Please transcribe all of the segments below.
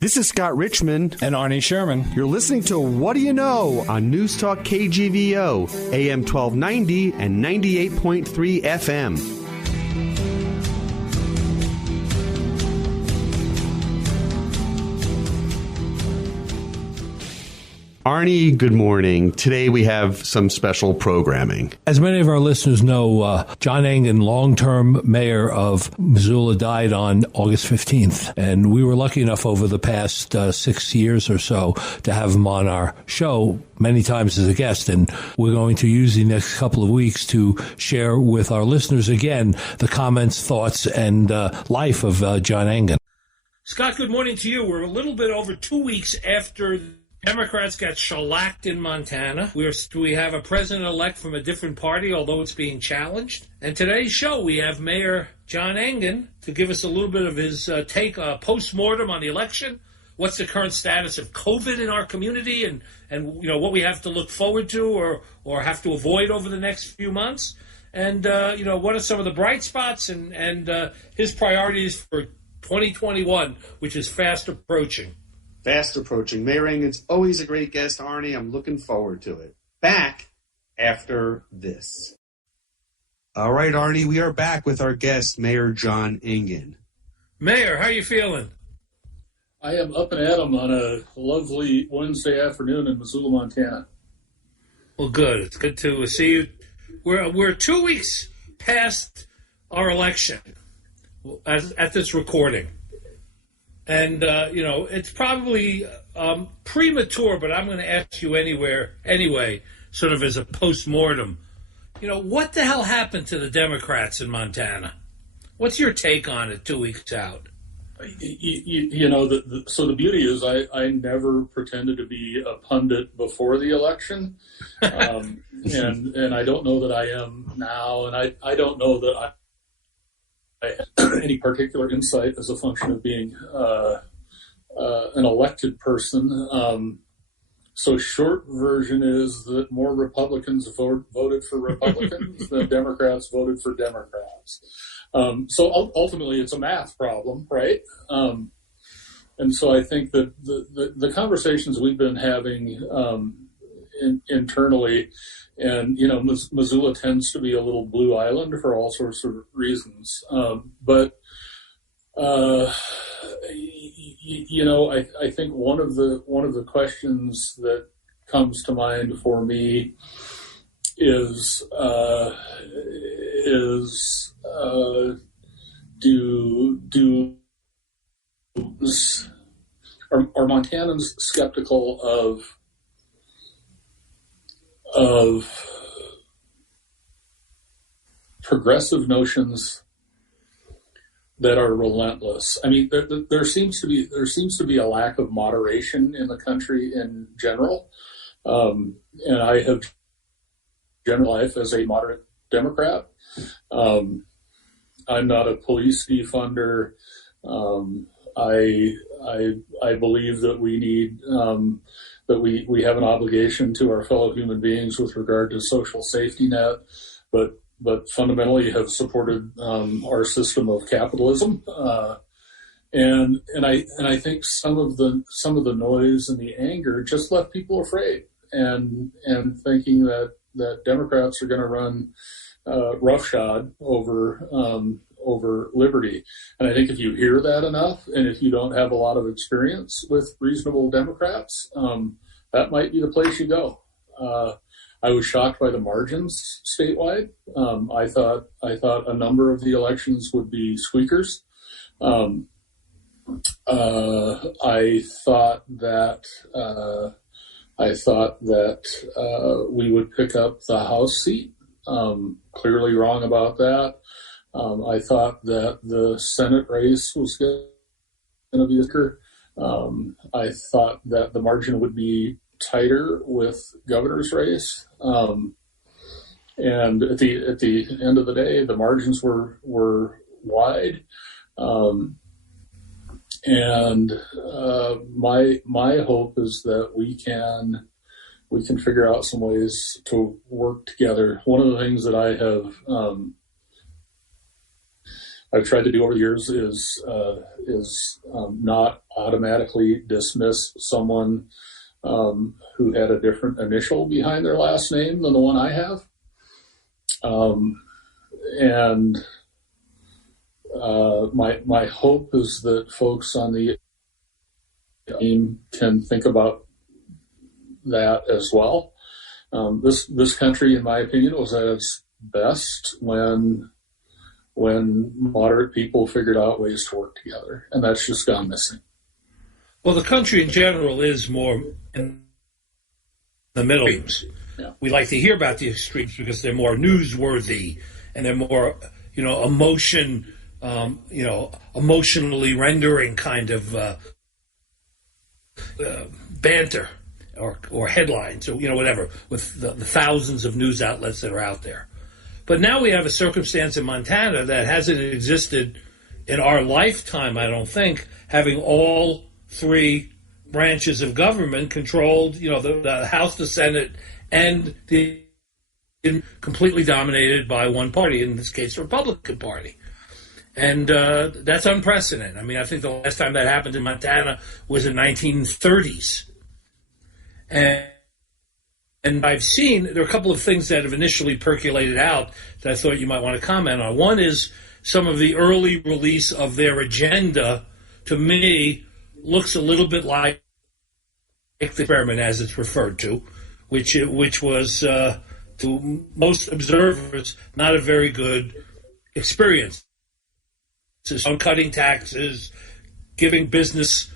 This is Scott Richmond and Arnie Sherman. You're listening to What Do You Know on Newstalk KGVO, AM 1290 and 98.3 FM. Arnie, good morning. Today we have some special programming. As many of our listeners know, John Engen, long-term mayor of Missoula, died on August 15th. And we were lucky enough over the past 6 years or so to have him on our show many times as a guest. And we're going to use the next couple of weeks to share with our listeners again the comments, thoughts, and life of John Engen. Scott, good morning to you. We're a little bit over 2 weeks after Democrats got shellacked in Montana. We have a president-elect from a different party, although it's being challenged. And today's show, we have Mayor John Engen to give us a little bit of his take post-mortem on the election. What's the current status of COVID in our community and you know what we have to look forward to or have to avoid over the next few months? And, you know, what are some of the bright spots and his priorities for 2021, which is fast approaching? Fast approaching. Mayor Engen's always a great guest, Arnie. I'm looking forward to it. Back after this. All right, Arnie, we are back with our guest, Mayor John Engen. Mayor, how are you feeling? I am up and at 'em on a lovely Wednesday afternoon in Missoula, Montana. Well, good. It's good to see you. We're 2 weeks past our election at this recording. And, you know, it's probably premature, but I'm going to ask you anyway, sort of as a post-mortem. You know, what the hell happened to the Democrats in Montana? What's your take on it 2 weeks out? You know, so the beauty is I never pretended to be a pundit before the election. And I don't know that I am now. And I don't know that I have any particular insight as a function of being an elected person. So short version is that more Republicans voted for Republicans than Democrats voted for Democrats. So ultimately it's a math problem, right? And so I think that the conversations we've been having internally, and, you know, Missoula tends to be a little blue island for all sorts of reasons. But you know, I think one of the questions that comes to mind for me is are Montanans skeptical of progressive notions that are relentless? I mean, there seems to be a lack of moderation in the country in general, and I have general life as a moderate Democrat. I'm not a police defunder. I believe that we need that we have an obligation to our fellow human beings with regard to social safety net, but fundamentally have supported our system of capitalism, and I think some of the noise and the anger just left people afraid and thinking that Democrats are going to run roughshod over liberty. And I think if you hear that enough, and if you don't have a lot of experience with reasonable Democrats, that might be the place you go. I was shocked by the margins statewide. I thought a number of the elections would be squeakers. I thought that we would pick up the House seat. Clearly wrong about that. I thought that the Senate race was going to be weaker. I thought that the margin would be tighter with governor's race. And at the end of the day, the margins were wide. And my hope is that we can figure out some ways to work together. One of the things that I have I've tried to do over the years is not automatically dismiss someone who had a different initial behind their last name than the one I have. And my hope is that folks on the team can think about that as well. This country, in my opinion, was at its best when moderate people figured out ways to work together, and that's just gone missing. Well, the country in general is more in the middle extremes. Yeah. We like to hear about the extremes because they're more newsworthy and they're more, emotionally rendering kind of banter or headlines or whatever with the thousands of news outlets that are out there. But now we have a circumstance in Montana that hasn't existed in our lifetime, I don't think, having all three branches of government controlled, the House, the Senate, and the completely dominated by one party, in this case, the Republican Party. And that's unprecedented. I mean, I think the last time that happened in Montana was in 1930s. And I've seen, there are a couple of things that have initially percolated out that I thought you might want to comment on. One is some of the early release of their agenda, to me, looks a little bit like the experiment, as it's referred to, which was, to most observers, not a very good experience. It's on cutting taxes, giving businesses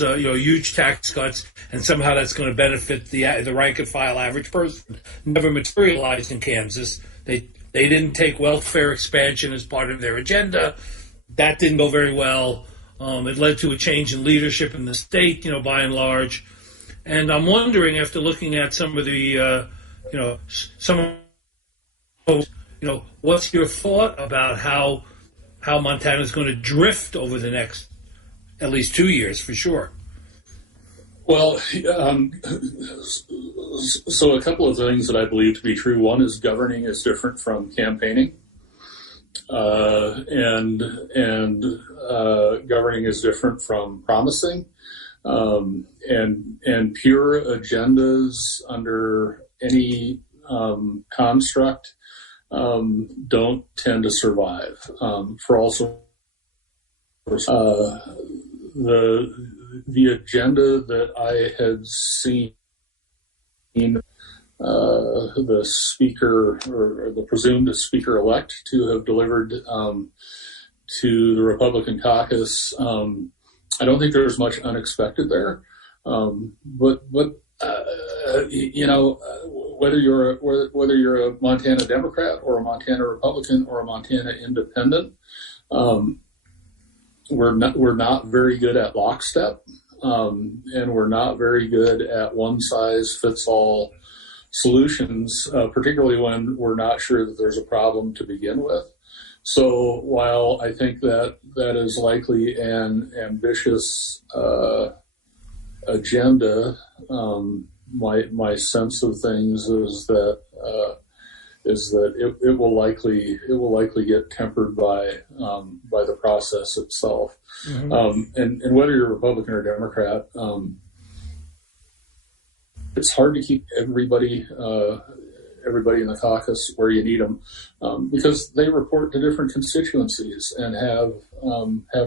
huge tax cuts, and somehow that's going to benefit the rank and file average person. Never materialized in Kansas. They didn't take welfare expansion as part of their agenda. That didn't go very well. It led to a change in leadership in the state, by and large. And I'm wondering, after looking at some of the, what's your thought about how Montana is going to drift over the next at least 2 years, for sure? Well, so a couple of things that I believe to be true. One is governing is different from campaigning, and governing is different from promising, and pure agendas under any construct don't tend to survive. For also the agenda that I had seen the speaker or the presumed speaker-elect to have delivered to the Republican caucus, I don't think there's much unexpected there. But whether you're a Montana Democrat or a Montana Republican or a Montana Independent, we're not very good at lockstep, and we're not very good at one-size-fits-all solutions, particularly when we're not sure that there's a problem to begin with. So while I think that is likely an ambitious agenda, my sense of things is that it will likely get tempered by the process itself. Mm-hmm. And whether you're Republican or Democrat, it's hard to keep everybody in the caucus where you need them, because they report to different constituencies and have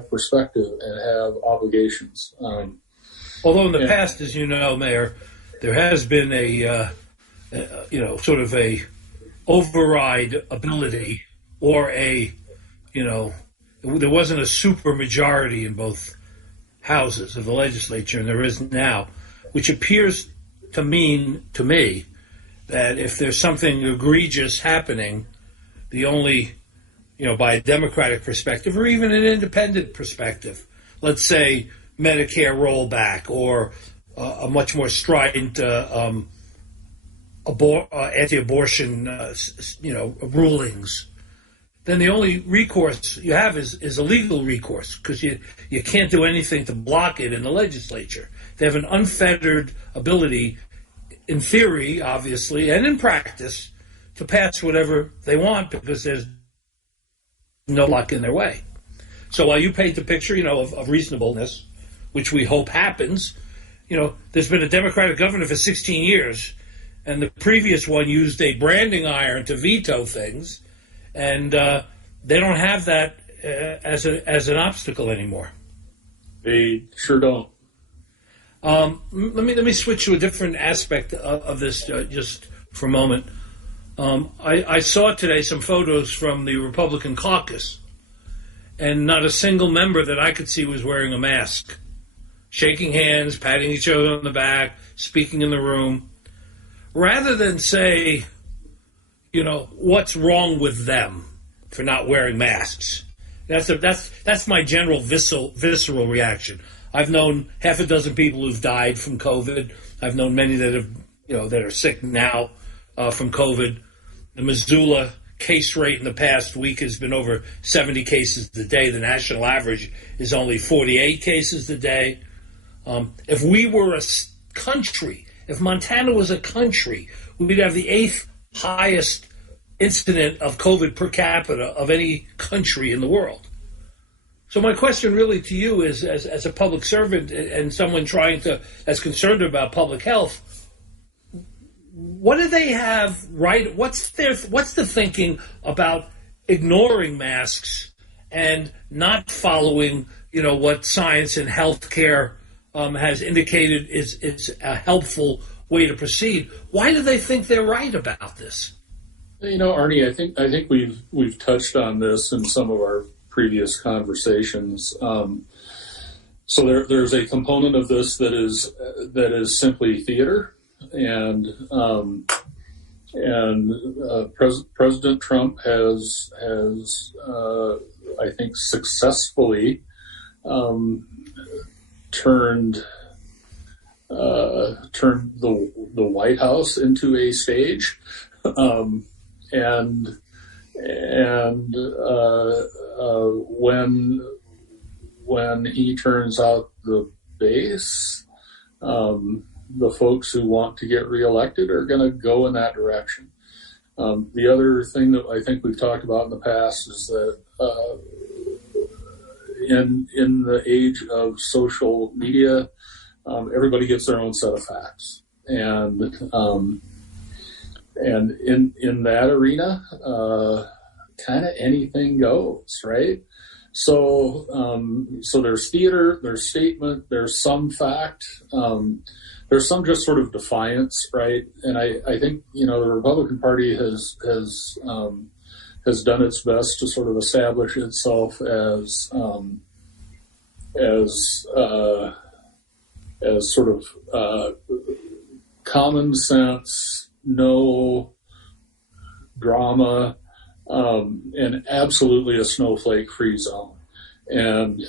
perspective and have obligations. Although in the past, as you know, Mayor, there has been a sort of a override ability, or there wasn't a super majority in both houses of the legislature, and there is now, which appears to mean to me that if there's something egregious happening, the only, by a Democratic perspective or even an independent perspective, let's say Medicare rollback or a much more strident anti-abortion, rulings, then the only recourse you have is a legal recourse, because you can't do anything to block it in the legislature. They have an unfettered ability, in theory, obviously, and in practice, to pass whatever they want, because there's no luck in their way. So while you paint the picture, of reasonableness, which we hope happens, there's been a Democratic governor for 16 years, and the previous one used a branding iron to veto things, and they don't have that as an obstacle anymore. They sure don't. Let me switch to a different aspect of this just for a moment. I saw today some photos from the Republican caucus, and not a single member that I could see was wearing a mask, shaking hands, patting each other on the back, speaking in the room, rather than say, what's wrong with them for not wearing masks. That's my general visceral reaction. I've known half a dozen people who've died from COVID. I've known many that have, that are sick now from COVID. The Missoula case rate in the past week has been over 70 cases a day. The national average is only 48 cases a day. If we were a country, if Montana was a country, we'd have the 8th highest incident of COVID per capita of any country in the world. So my question really to you is, as a public servant and someone that's concerned about public health, what do they have right? What's the thinking about ignoring masks and not following, what science and healthcare has indicated is a helpful way to proceed? Why do they think they're right about this? Arnie, I think we've touched on this in some of our previous conversations. So there's a component of this that is simply theater, and President Trump has I think successfully turned the White House into a stage, and when he turns out the base, the folks who want to get reelected are going to go in that direction. The other thing that I think we've talked about in the past is that in the age of social media, everybody gets their own set of facts, and in that arena, kind of anything goes, right? So there's theater, there's statement, there's some fact, there's some just sort of defiance, right? And I think the Republican Party has done its best to sort of establish itself as sort of common sense, no drama, and absolutely a snowflake-free zone. And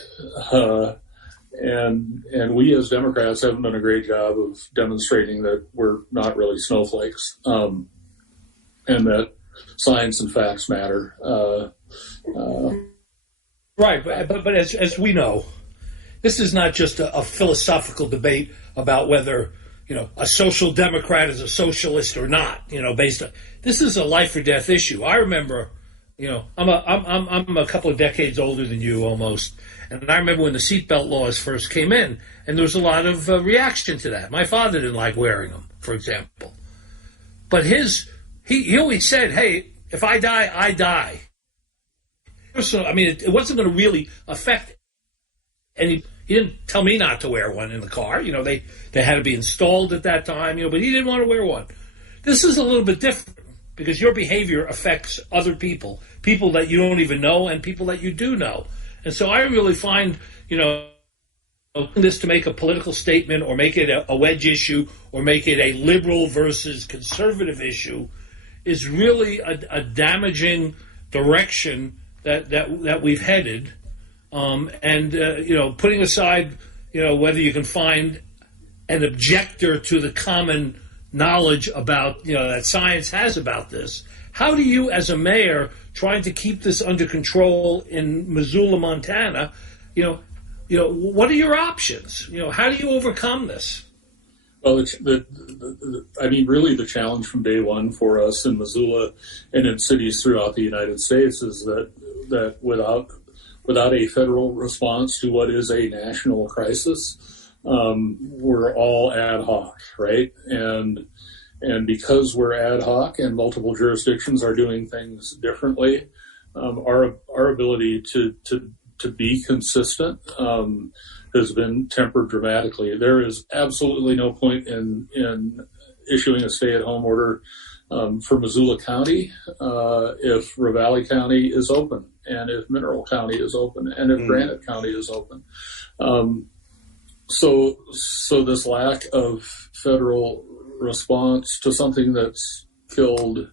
we as Democrats haven't done a great job of demonstrating that we're not really snowflakes, and that science and facts matter. Right, but as we know, this is not just a philosophical debate about whether a social democrat is a socialist or not. Based on this is a life or death issue. I remember, I'm a couple of decades older than you almost, and I remember when the seatbelt laws first came in, and there was a lot of reaction to that. My father didn't like wearing them, for example, but he always said, "Hey, if I die, I die." So it wasn't going to really affect any. He didn't tell me not to wear one in the car. They had to be installed at that time, but he didn't want to wear one. This is a little bit different because your behavior affects other people that you don't even know and people that you do know. And so I really find, this to make a political statement or make it a wedge issue or make it a liberal versus conservative issue is really a damaging direction that we've headed. Putting aside, whether you can find an objector to the common knowledge about, that science has about this, how do you, as a mayor, trying to keep this under control in Missoula, Montana, what are your options? How do you overcome this? Well, really the challenge from day one for us in Missoula and in cities throughout the United States is that that without a federal response to what is a national crisis, we're all ad hoc, right? And because we're ad hoc and multiple jurisdictions are doing things differently, our ability to be consistent has been tempered dramatically. There is absolutely no point in issuing a stay-at-home order for Missoula County if Ravalli County is open, and if Mineral County is open, and if Granite County is open. So this lack of federal response to something that's killed,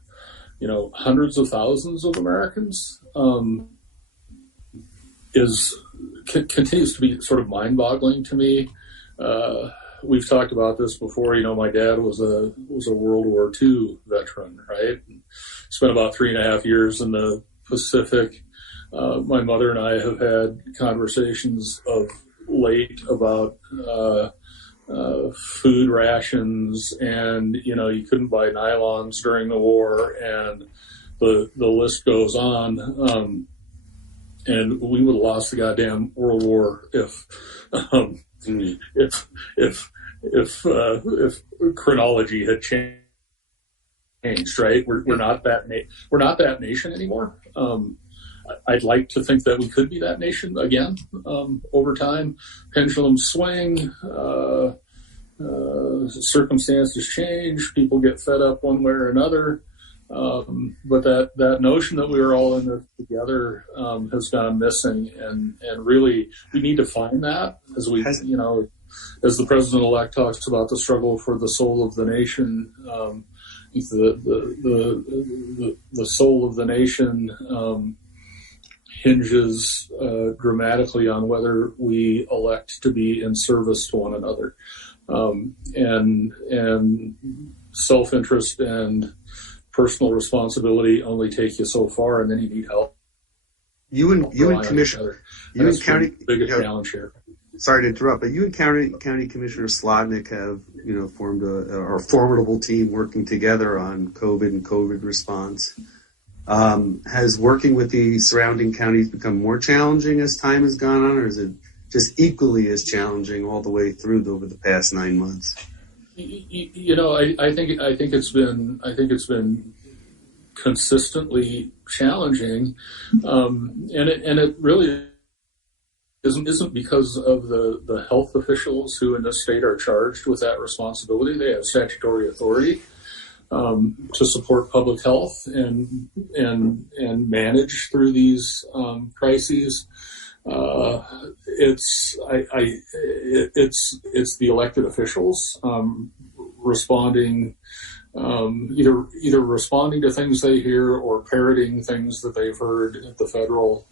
hundreds of thousands of Americans continues to be sort of mind-boggling to me. We've talked about this before. My dad was a World War II veteran, right? Spent about 3.5 years in the Pacific. My mother and I have had conversations of late about food rations, and you couldn't buy nylons during the war, and the list goes on. And we would have lost the goddamn World War if chronology had changed, right? We're not that nation anymore. I'd like to think that we could be that nation again over time. Pendulums swing, circumstances change, people get fed up one way or another. But that notion that we were all in this together has gone missing, and really we need to find that as as the president-elect talks about the struggle for the soul of the nation. The soul of the nation hinges dramatically on whether we elect to be in service to one another, and self-interest and personal responsibility only take you so far, and then you need help. You and Commissioner, County biggest challenge here. Sorry to interrupt, but you and County Commissioner Slotnick have formed a formidable team working together on COVID and COVID response. Has working with the surrounding counties become more challenging as time has gone on, or is it just equally as challenging all the way through over the past 9 months? I think it's been consistently challenging, and it really isn't because of the health officials who in this state are charged with that responsibility. They have statutory authority to support public health and manage through these crises. It's the elected officials responding, either responding to things they hear or parroting things that they've heard at the federal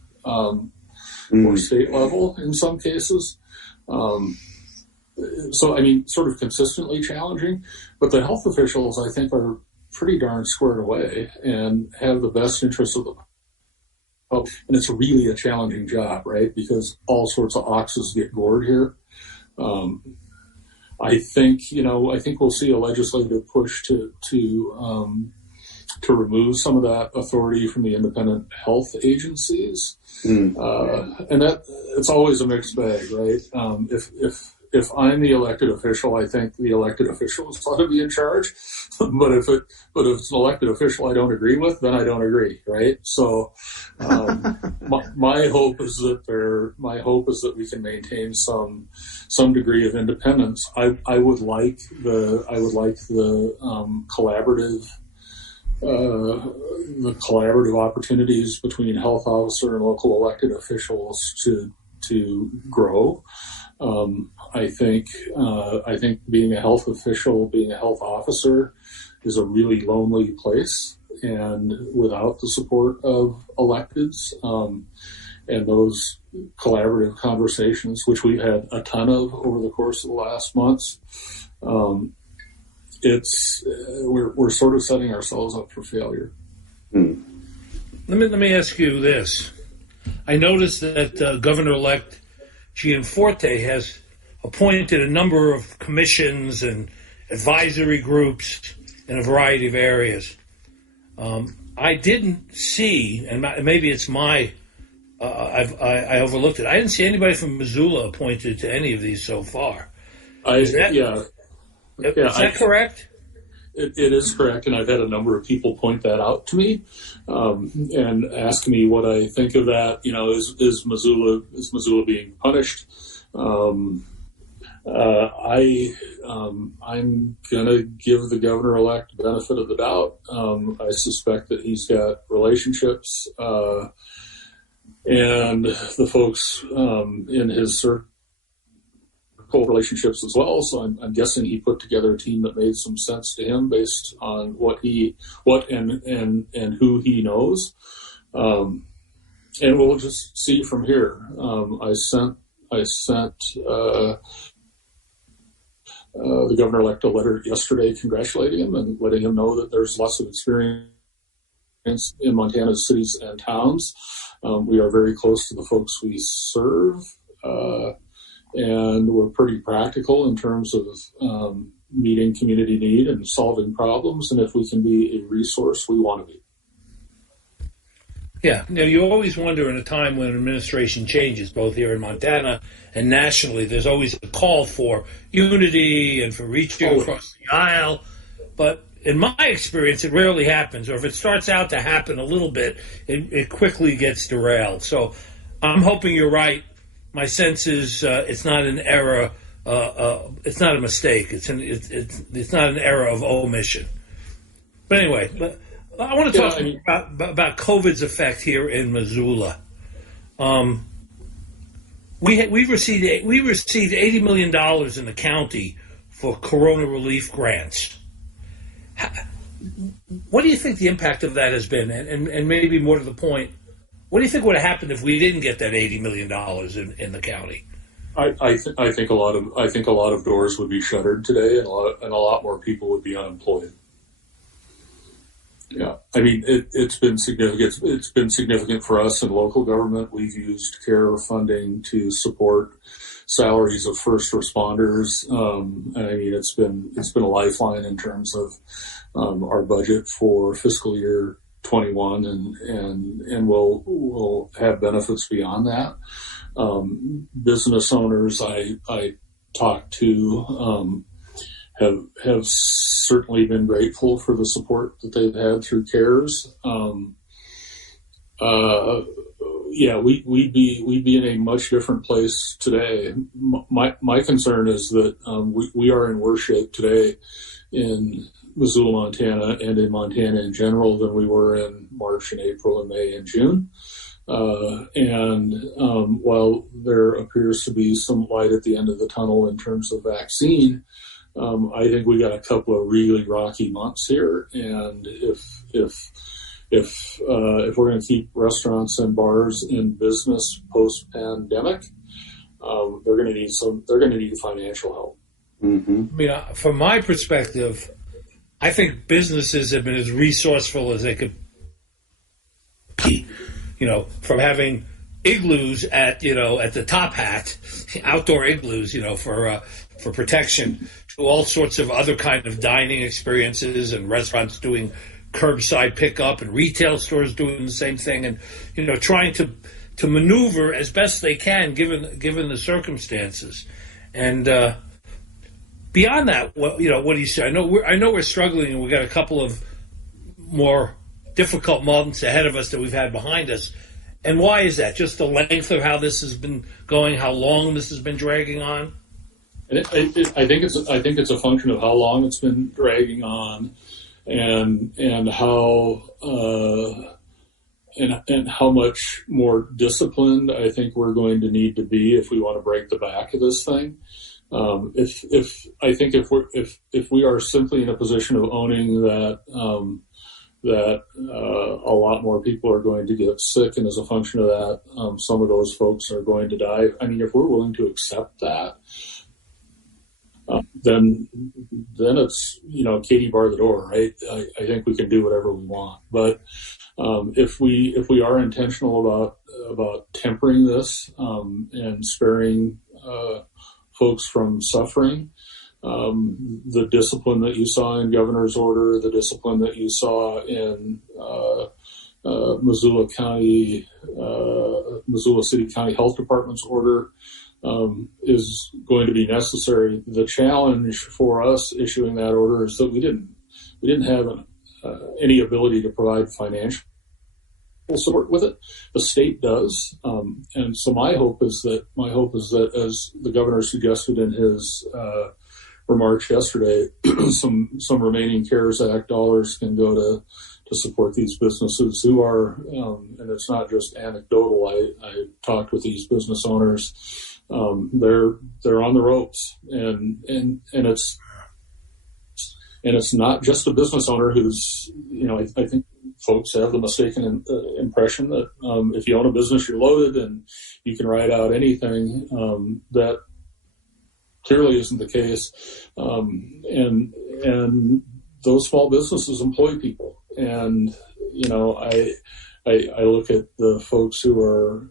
or state level in some cases. So sort of consistently challenging, but the health officials I think are pretty darn squared away and have the best interests of the and it's really a challenging job, right? Because all sorts of oxes get gored here. I think we'll see a legislative push to remove some of that authority from the independent health agencies, and that it's always a mixed bag, right? If I'm the elected official, I think the elected officials ought to be in charge. But if it's an elected official I don't agree with, then I don't agree, right? So my hope is that we can maintain some degree of independence. I would like the collaborative opportunities between health officer and local elected officials to grow. I think being a health official, being a health officer is a really lonely place, and without the support of electeds, and those collaborative conversations, which we've had a ton of over the course of the last months, we're sort of setting ourselves up for failure. Let me ask you this. I noticed that Governor-elect Gianforte has appointed a number of commissions and advisory groups in a variety of areas. I didn't see, and maybe it's my I overlooked it. I didn't see anybody from Missoula appointed to any of these so far. Is that correct? It is correct, and I've had a number of people point that out to me and ask me what I think of that. Is Missoula being punished? I'm gonna give the governor-elect the benefit of the doubt. I suspect that he's got relationships, and the folks in his circle relationships as well. So I'm guessing he put together a team that made some sense to him based on what and who he knows. And we'll just see from here. I sent the governor-elect a letter yesterday congratulating him and letting him know that there's lots of experience in Montana's cities and towns. We are very close to the folks we serve, and we're pretty practical in terms of meeting community need and solving problems. And if we can be a resource, we want to be. Yeah. You always wonder in a time when administration changes, both here in Montana and nationally, there's always a call for unity and for reaching across the aisle. But in my experience, it rarely happens. Or if it starts out to happen a little bit, it quickly gets derailed. So I'm hoping you're right. My sense is it's not an error. It's not a mistake. It's not an error of omission. But anyway, I want to talk about COVID's effect here in Missoula. We received $80 million in the county for corona relief grants. What do you think the impact of that has been? And maybe more to the point, what do you think would have happened if we didn't get that $80 million in the county? I think a lot of doors would be shuttered today, and a lot more people would be unemployed. Yeah, I mean it's been significant. It's been significant for us in local government. We've used CARE funding to support salaries of first responders. And I mean it's been a lifeline in terms of our budget for fiscal year 21, and we'll have benefits beyond that. Business owners I talked to have certainly been grateful for the support that they've had through CARES. We'd be in a much different place today. My concern is that we are in worse shape today in Missoula, Montana, and in Montana in general than we were in March and April and May and June. While there appears to be some light at the end of the tunnel in terms of vaccine, I think we got a couple of really rocky months here, and if we're going to keep restaurants and bars in business post pandemic, they're going to need financial help. Mm-hmm. I mean, from my perspective, I think businesses have been as resourceful as they could be. From having igloos at the Top Hat, outdoor igloos, for protection, to all sorts of other kind of dining experiences, and restaurants doing curbside pickup, and retail stores doing the same thing, and trying to maneuver as best they can given the circumstances. And beyond that, what do you say? I know we're struggling, and we got a couple of more difficult months ahead of us that we've had behind us. And why is that? Just the length of how this has been going, how long this has been dragging on? I think it's a function of how long it's been dragging on, and how and how much more disciplined I think we're going to need to be if we want to break the back of this thing. If we are simply in a position of owning that a lot more people are going to get sick, and as a function of that, some of those folks are going to die. I mean, if we're willing to accept that, then it's Katie bar the door, right? I think we can do whatever we want, but if we are intentional about tempering this and sparing folks from suffering, the discipline that you saw in governor's order, the discipline that you saw in Missoula City County Health Department's order is going to be necessary. The challenge for us issuing that order is that we didn't have any ability to provide financial support with it. The state does, and so my hope is that as the governor suggested in his remarks yesterday, some remaining CARES Act dollars can go to support these businesses who are, and it's not just anecdotal. I talked with these business owners. They're on the ropes, and it's not just a business owner who's, I think folks have the mistaken impression that if you own a business, you're loaded and you can ride out anything. That clearly isn't the case. And those small businesses employ people. And, I look at the folks who are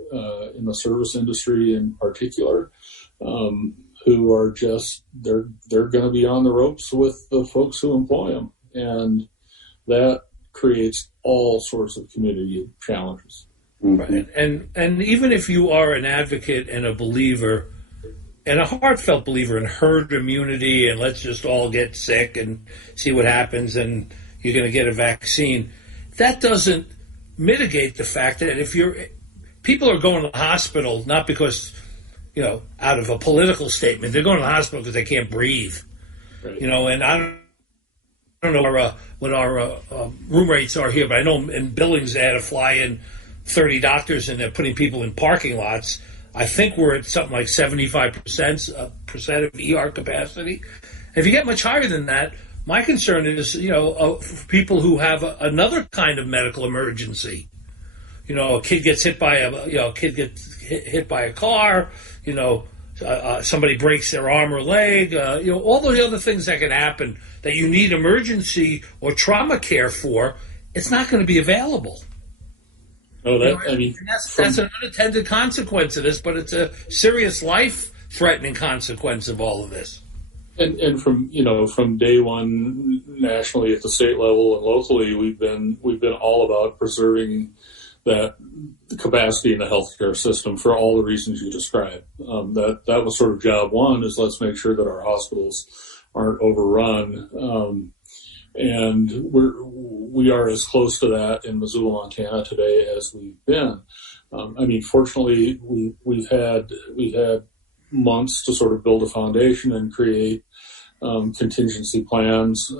in the service industry in particular, who are just, they're going to be on the ropes with the folks who employ them. And that creates all sorts of community challenges. Right. And even if you are an advocate and a believer, and a heartfelt believer in herd immunity, and let's just all get sick and see what happens, and you're going to get a vaccine, that doesn't mitigate the fact that if people are going to the hospital not because, out of a political statement, they're going to the hospital because they can't breathe, right. And I don't know what our room rates are here, but I know in Billings they had to fly in 30 doctors and they're putting people in parking lots. I think we're at something like 75% of ER capacity. And if you get much higher than that, my concern is, for people who have another kind of medical emergency. A kid gets hit by hit by a car. Somebody breaks their arm or leg. All the other things that can happen that you need emergency or trauma care for. It's not going to be available. Oh, that's an unintended consequence of this, but it's a serious life-threatening consequence of all of this. And from day one, nationally at the state level and locally, we've been all about preserving that capacity in the healthcare system for all the reasons you described. That was sort of job one, is let's make sure that our hospitals aren't overrun. And we are as close to that in Missoula, Montana today as we've been. Fortunately, we've had months to sort of build a foundation and create contingency plans.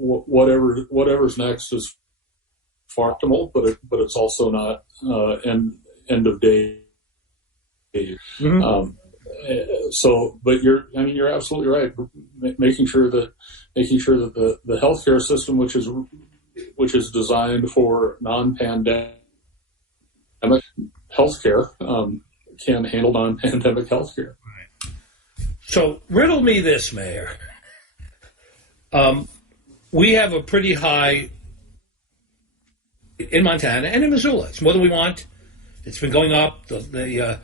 Whatever's next is far optimal, but it's also not end of day. Mm-hmm. But you're absolutely right. Making sure that the healthcare system, which is designed for non-pandemic healthcare, can handle non-pandemic healthcare. Right. So riddle me this, Mayor. We have a pretty high in Montana and in Missoula. It's more than we want. It's been going up. The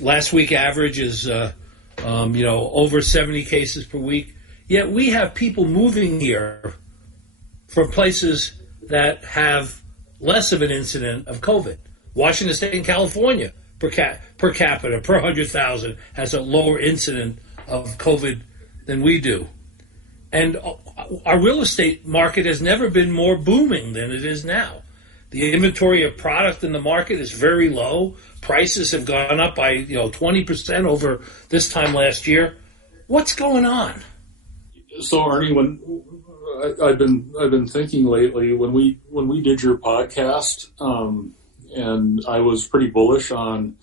last week average is, over 70 cases per week. Yet we have people moving here from places that have less of an incident of COVID. Washington State and California, per capita, per 100,000, has a lower incident of COVID than we do. And our real estate market has never been more booming than it is now. The inventory of product in the market is very low. Prices have gone up by 20% over this time last year. What's going on? So Arnie, when I've been thinking lately, when we did your podcast, and I was pretty bullish on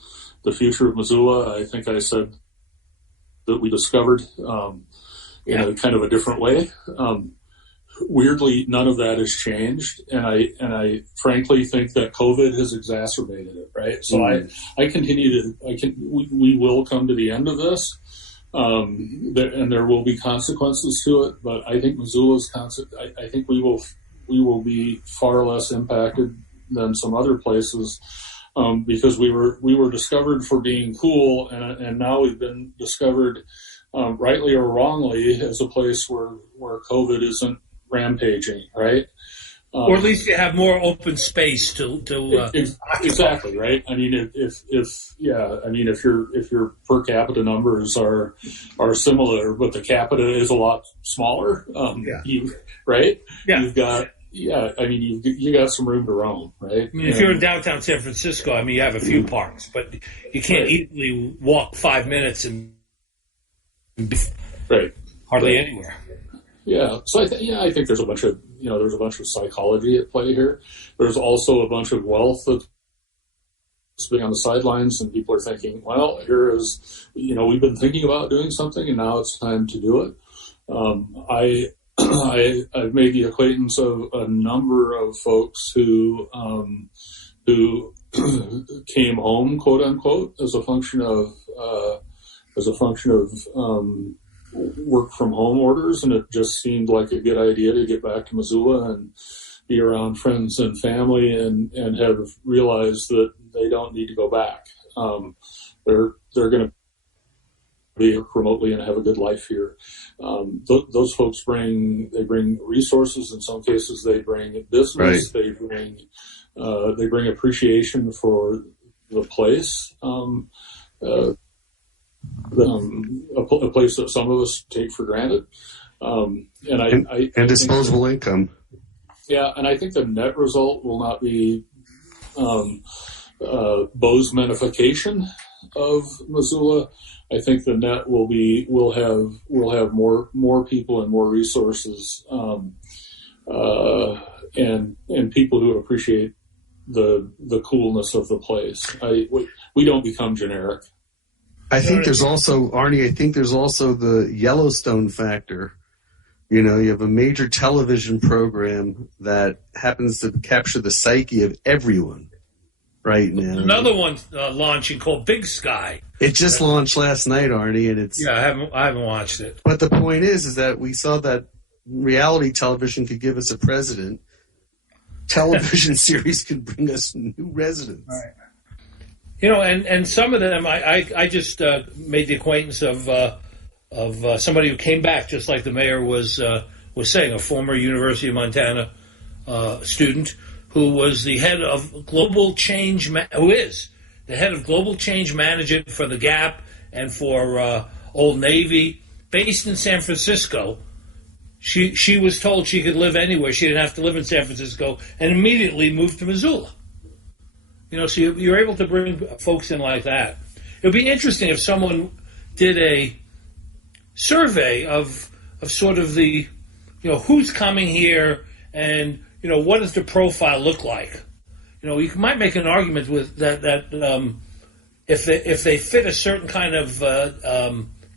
the future of Missoula. I think I said that we discovered in a kind of a different way. Weirdly, none of that has changed, and I frankly think that COVID has exacerbated it. Right, so we will come to the end of this, and there will be consequences to it. But I think Missoula's I think we will be far less impacted than some other places, because we were discovered for being cool, and now we've been discovered, rightly or wrongly, as a place where COVID isn't rampaging, right? Or at least you have more open space to exactly, right? I mean, if your per capita numbers are similar, but the capita is a lot smaller, right? Yeah. You've got you got some room to roam, right? I mean, if you're in downtown San Francisco, I mean, you have a few parks, but you can't easily walk 5 minutes and be hardly anywhere. Yeah, so I think there's a bunch of psychology at play here. There's also a bunch of wealth that's being on the sidelines, and people are thinking, well, here is, we've been thinking about doing something, and now it's time to do it. I've made the acquaintance of a number of folks who came home, quote unquote, as a function of work from home orders, and it just seemed like a good idea to get back to Missoula and be around friends and family, and have realized that they don't need to go back. They're going to be remotely and have a good life here. Those folks bring resources. In some cases, they bring business. Right. They bring appreciation for the place. A place that some of us take for granted, and disposable income. Yeah, and I think the net result will not be Bozeman-ification of Missoula. I think the net will be we'll have more people and more resources, and people who appreciate the coolness of the place. We don't become generic. I think there's also, Arnie, the Yellowstone factor. You have a major television program that happens to capture the psyche of everyone right now. Another one launching called Big Sky. It just launched last night, Arnie, and it's... Yeah, I haven't watched it. But the point is that we saw that reality television could give us a president. Television series could bring us new residents. Right. And some of them, I just made the acquaintance of somebody who came back, just like the mayor was saying, a former University of Montana student who was the head of global change, who is the head of global change management for the Gap and for Old Navy, based in San Francisco. She was told she could live anywhere. She didn't have to live in San Francisco, and immediately moved to Missoula. So you're able to bring folks in like that. It would be interesting if someone did a survey of sort of the, who's coming here and, what does the profile look like? You might make an argument with that if they fit a certain kind of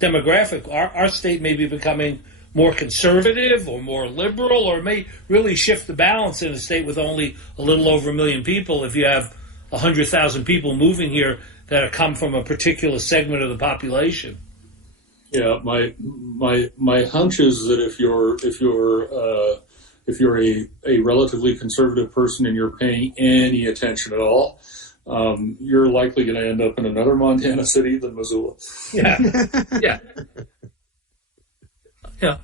demographic, our state may be becoming more conservative or more liberal, or may really shift the balance in a state with only a little over 1 million people if you have 100,000 people moving here that have come from a particular segment of the population. Yeah, my hunch is that if you're a relatively conservative person and you're paying any attention at all, you're likely going to end up in another Montana city than Missoula. Yeah.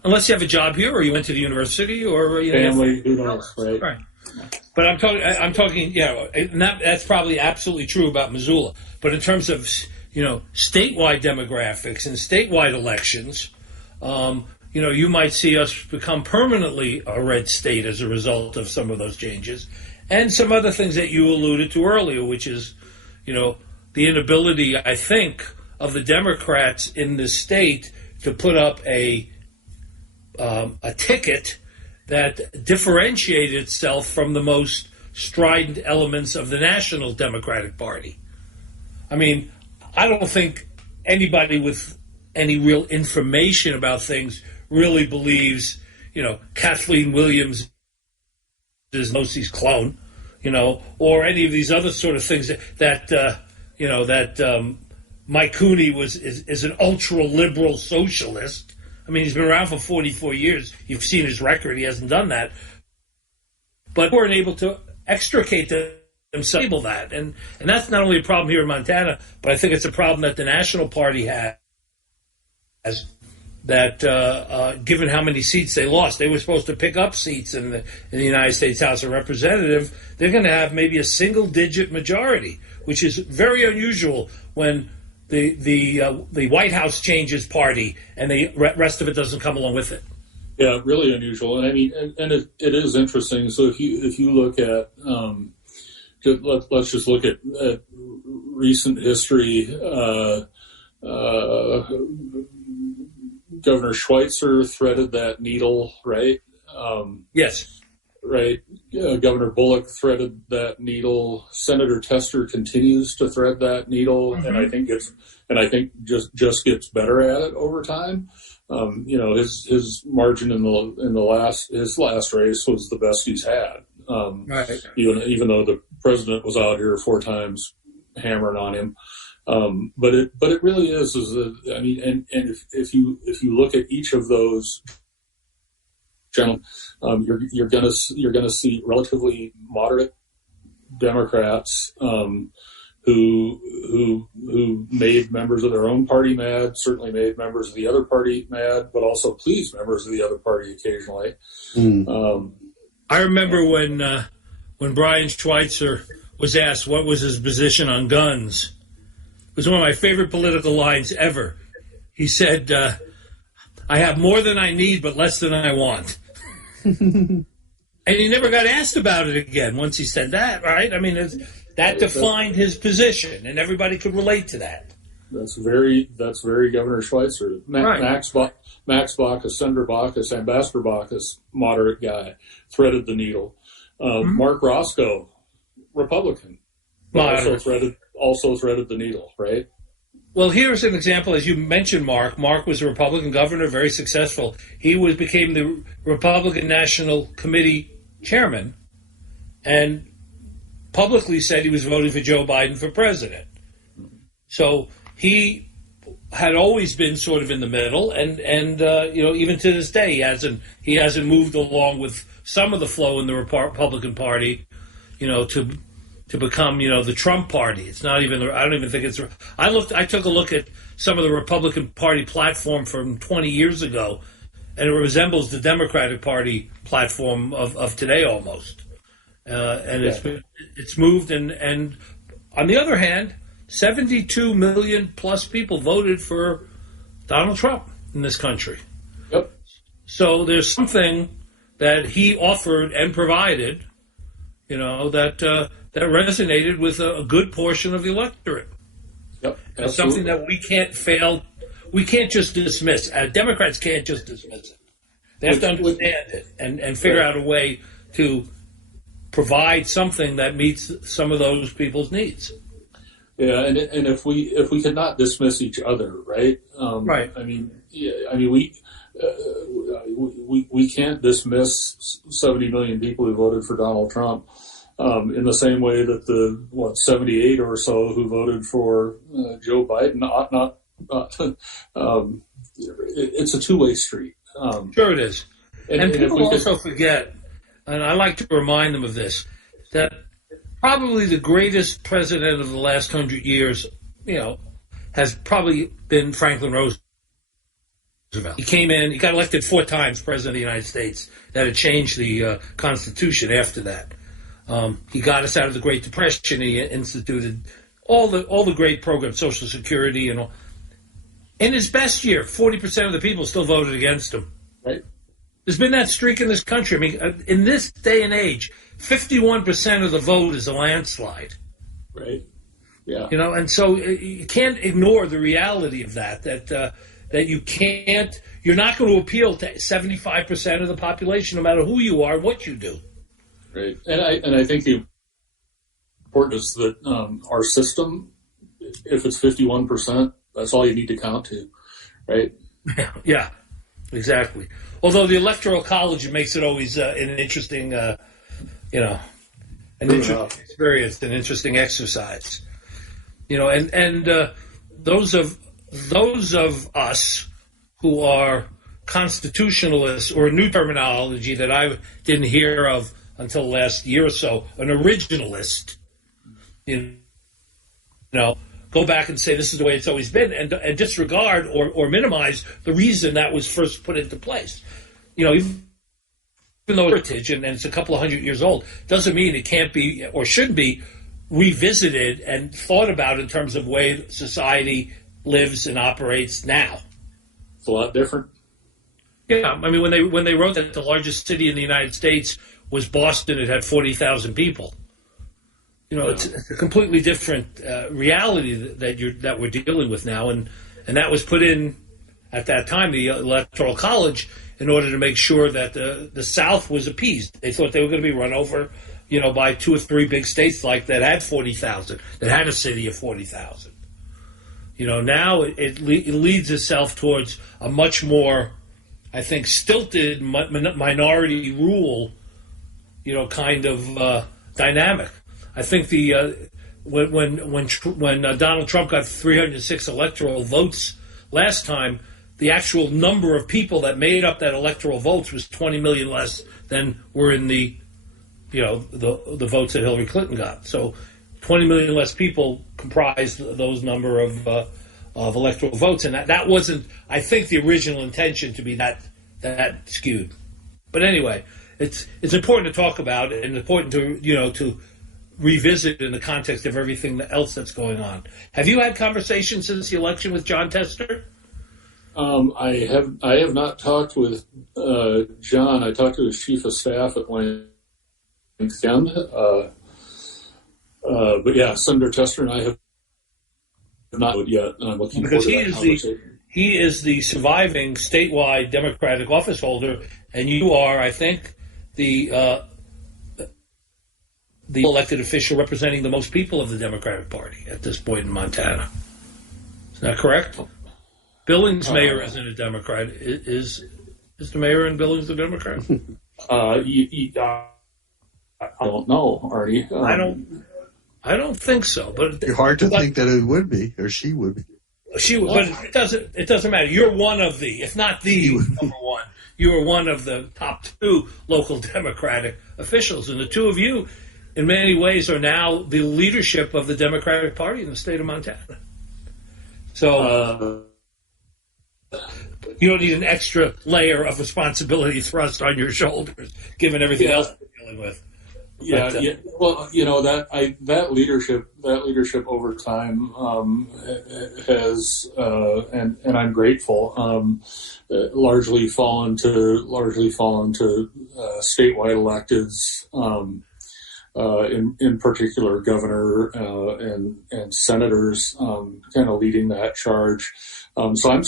Unless you have a job here, or you went to the university, or family, who knows, right? Right. But I'm talking, and that's probably absolutely true about Missoula. But in terms of, statewide demographics and statewide elections, you might see us become permanently a red state as a result of some of those changes, and some other things that you alluded to earlier, which is, the inability, I think, of the Democrats in the state to put up a ticket that differentiated itself from the most strident elements of the National Democratic Party. I mean, I don't think anybody with any real information about things really believes, Kathleen Williams is Mosey's clone, or any of these other sort of things that Mike Cooney is an ultra-liberal socialist. I mean, he's been around for 44 years. You've seen his record. He hasn't done that. But weren't able to extricate themselves from that. And that's not only a problem here in Montana, but I think it's a problem that the National Party has that given how many seats they lost, they were supposed to pick up seats in the United States House of Representatives. They're going to have maybe a single-digit majority, which is very unusual when the White House changes party and the rest of it doesn't come along with it. Yeah, really unusual. And I mean, and it is interesting. So if you look at let's just look at recent history. Governor Schweitzer threaded that needle, right? Yes. Right. Governor Bullock threaded that needle. Senator Tester continues to thread that needle, and I think just gets better at it over time. His margin in his last race was the best he's had. Right. Even though the president was out here 4 times hammering on him. But it really is I mean, and if you look at each of those gentlemen, you're gonna see relatively moderate Democrats who made members of their own party mad, certainly made members of the other party mad, but also pleased members of the other party occasionally. I remember when Brian Schweitzer was asked what was his position on guns. It was one of my favorite political lines ever. He said, I have more than I need, but less than I want. And he never got asked about it again once he said that, right? I mean, that defined his position, and everybody could relate to that. That's very Governor Schweitzer. Right. Max Baucus, Senator Baucus, Ambassador Baucus, moderate guy, threaded the needle. Mark Roscoe, Republican, also threaded the needle, right? Well, here's an example. As you mentioned, Mark. Mark was a Republican governor, very successful. He became the Republican National Committee chairman and publicly said he was voting for Joe Biden for president. So he had always been sort of in the middle, and even to this day, he hasn't moved along with some of the flow in the Republican Party, to become, the Trump party. It's not even, I don't even think it's, I took a look at some of the Republican Party platform from 20 years ago, and it resembles the Democratic Party platform of today almost. And it's moved, and on the other hand, 72 million plus people voted for Donald Trump in this country. Yep. So there's something that he offered and provided, that resonated with a good portion of the electorate. Yep, it's something that we can't just dismiss. Democrats can't just dismiss it. They have to understand it and figure out a way to provide something that meets some of those people's needs. Yeah, and if we could not dismiss each other, right? Right. We can't dismiss 70 million people who voted for Donald Trump. In the same way that the 78 or so who voted for Joe Biden it's a two-way street. Sure it is. And people also forget, and I like to remind them of this, that probably the greatest president of the last 100 years, has probably been Franklin Roosevelt. He came in, he got elected 4 times president of the United States. That had changed the Constitution after that. He got us out of the Great Depression. He instituted all the great programs, Social Security and all. In his best year, 40% of the people still voted against him. Right. There's been that streak in this country. I mean, in this day and age, 51% of the vote is a landslide. Right. Yeah. And so you can't ignore the reality of that you're not going to appeal to 75% of the population, no matter who you are, what you do. Right, and I think the important is that our system, if it's 51%, that's all you need to count to, right? Yeah, exactly. Although the Electoral College makes it always an interesting, interesting experience, an interesting exercise, and those of us who are constitutionalists, or a new terminology that I didn't hear of until the last year or so, an originalist, go back and say this is the way it's always been, and disregard or minimize the reason that was first put into place. Even though it's heritage and it's a couple of 100 years old, doesn't mean it can't be or should be revisited and thought about in terms of the way society lives and operates now. It's a lot different. Yeah, I mean, when they wrote that the largest city in the United States was Boston, it had 40,000 people. It's a completely different reality that we're dealing with now, and that was put in at that time, the Electoral College, in order to make sure that the South was appeased. They thought they were going to be run over, by 2 or 3 big states like that had 40,000, that had a city of 40,000. Now it leads itself towards a much more, I think, stilted minority rule, kind of dynamic. I think when Donald Trump got 306 electoral votes last time, the actual number of people that made up that electoral votes was 20 million less than were in the votes that Hillary Clinton got. So 20 million less people comprised those number of electoral votes, and that wasn't, I think, the original intention to be that skewed. But anyway, it's important to talk about it, and important to revisit in the context of everything else that's going on. Have you had conversations since the election with John Tester? I have not talked with John. I talked to his chief of staff at length. But yeah, Senator Tester and I have not yet, and I'm looking forward to that conversation. He is the surviving statewide Democratic office holder, and you are, I think, the elected official representing the most people of the Democratic Party at this point in Montana. Is that correct? Billings mayor isn't a Democrat. Is the mayor in Billings a Democrat? I don't know, Artie. I don't think so. But it's hard to think that it would be, or she would be. She would, but it doesn't matter. You're one of the, if not the number one, you are one of the top 2 local Democratic officials, and the 2 of you, in many ways, are now the leadership of the Democratic Party in the state of Montana. So you don't need an extra layer of responsibility thrust on your shoulders, given everything else you're dealing with. Yeah. Well, that leadership over time has, and I'm grateful, largely fallen to statewide electeds. In particular, governor and senators kind of leading that charge. So I'm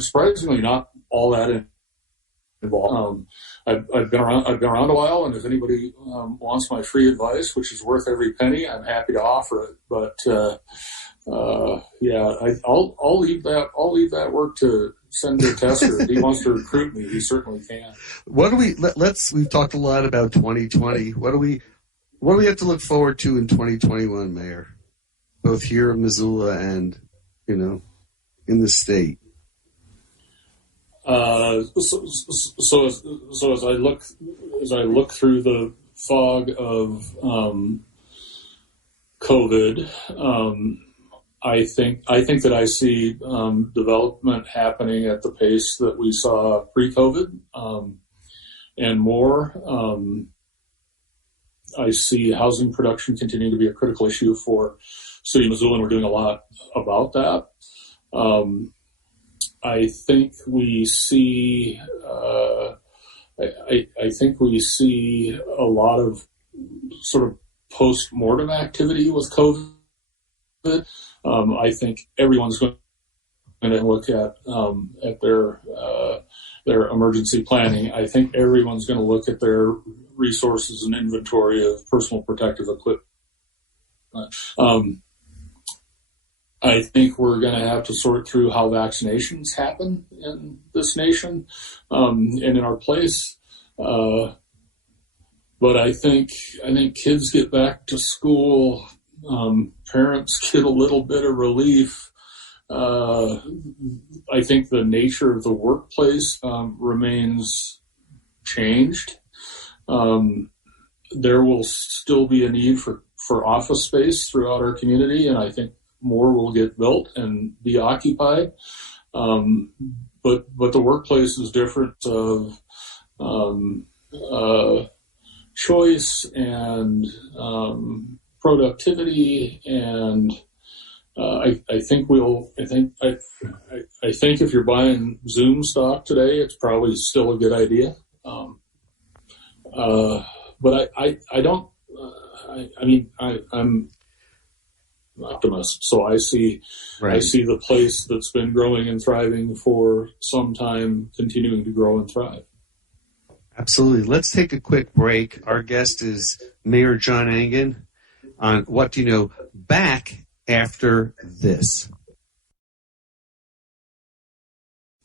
surprisingly not all that involved. I've been around a while, and if anybody wants my free advice, which is worth every penny, I'm happy to offer it. But I'll leave that work to Senator Tester. If he wants to recruit me, he certainly can. We've talked a lot about 2020. What do we have to look forward to in 2021, Mayor? Both here in Missoula and, in the state. So as I look through the fog of COVID, I think that I see development happening at the pace that we saw pre-COVID, and more. I see housing production continuing to be a critical issue for City of Missoula, and we're doing a lot about that. I think we see a lot of sort of post-mortem activity with COVID. I think everyone's going to look at their emergency planning. I think everyone's going to look at their resources and inventory of personal protective equipment. I think we're going to have to sort through how vaccinations happen in this nation and in our place. But I think kids get back to school. Parents get a little bit of relief. I think the nature of the workplace remains changed. There will still be a need for office space throughout our community, and I think more will get built and be occupied. But the workplace is different of choice and productivity, and I think if you're buying Zoom stock today, it's probably still a good idea. But I'm an optimist, so I see the place that's been growing and thriving for some time continuing to grow and thrive. Absolutely. Let's take a quick break. Our guest is Mayor John Engen on What Do You Know, back after this.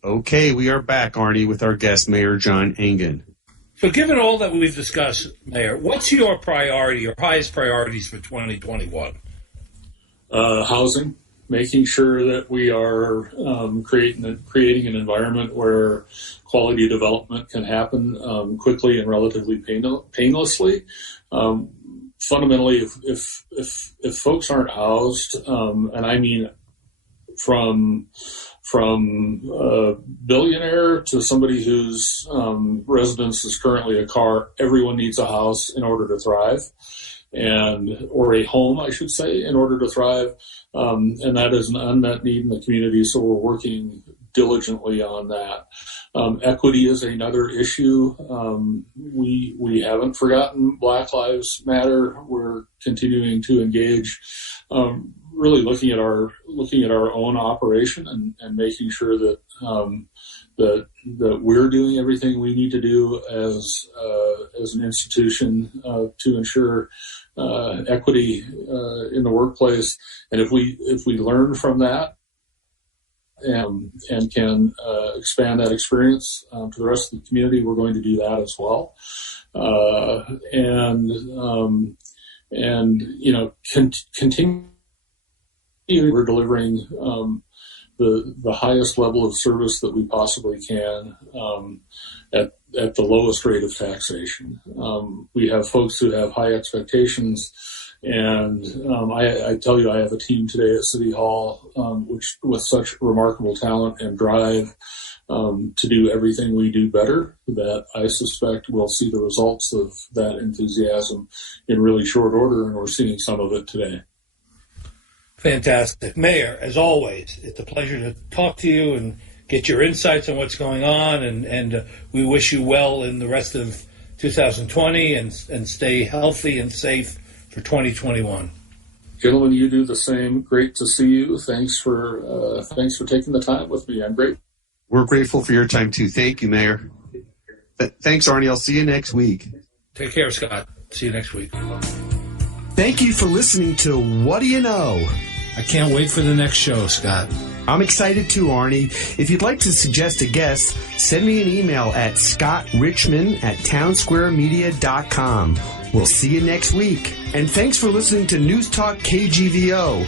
Okay, we are back, Arnie, with our guest, Mayor John Engen. So given all that we've discussed, Mayor, what's your priority, your highest priorities for 2021? Housing, making sure that we are creating an environment where quality development can happen quickly and relatively painlessly. Fundamentally, if folks aren't housed, and I mean from a billionaire to somebody whose residence is currently a car, everyone needs a house in order to thrive, or a home, I should say, in order to thrive. And that is an unmet need in the community, so we're working diligently on that. Equity is another issue. We haven't forgotten Black Lives Matter. We're continuing to engage, really looking at our own operation and making sure that that we're doing everything we need to do as an institution to ensure equity in the workplace. And if we learn from that and can expand that experience to the rest of the community, we're going to do that as well. Continue. We're delivering the highest level of service that we possibly can at the lowest rate of taxation. We have folks who have high expectations, and I tell you, I have a team today at City Hall which with such remarkable talent and drive to do everything we do better, that I suspect we'll see the results of that enthusiasm in really short order, and we're seeing some of it today. Fantastic. Mayor, as always, it's a pleasure to talk to you and get your insights on what's going on, and we wish you well in the rest of 2020 and stay healthy and safe for 2021. Gentlemen, you do the same. Great to see you. Thanks for taking the time with me. I'm grateful. We're grateful for your time, too. Thank you, Mayor. Thanks, Arnie. I'll see you next week. Take care, Scott. See you next week. Thank you for listening to What Do You Know? I can't wait for the next show, Scott. I'm excited too, Arnie. If you'd like to suggest a guest, send me an email at scottrichmond@townsquaremedia.com. We'll see you next week. And thanks for listening to Newstalk KGVO,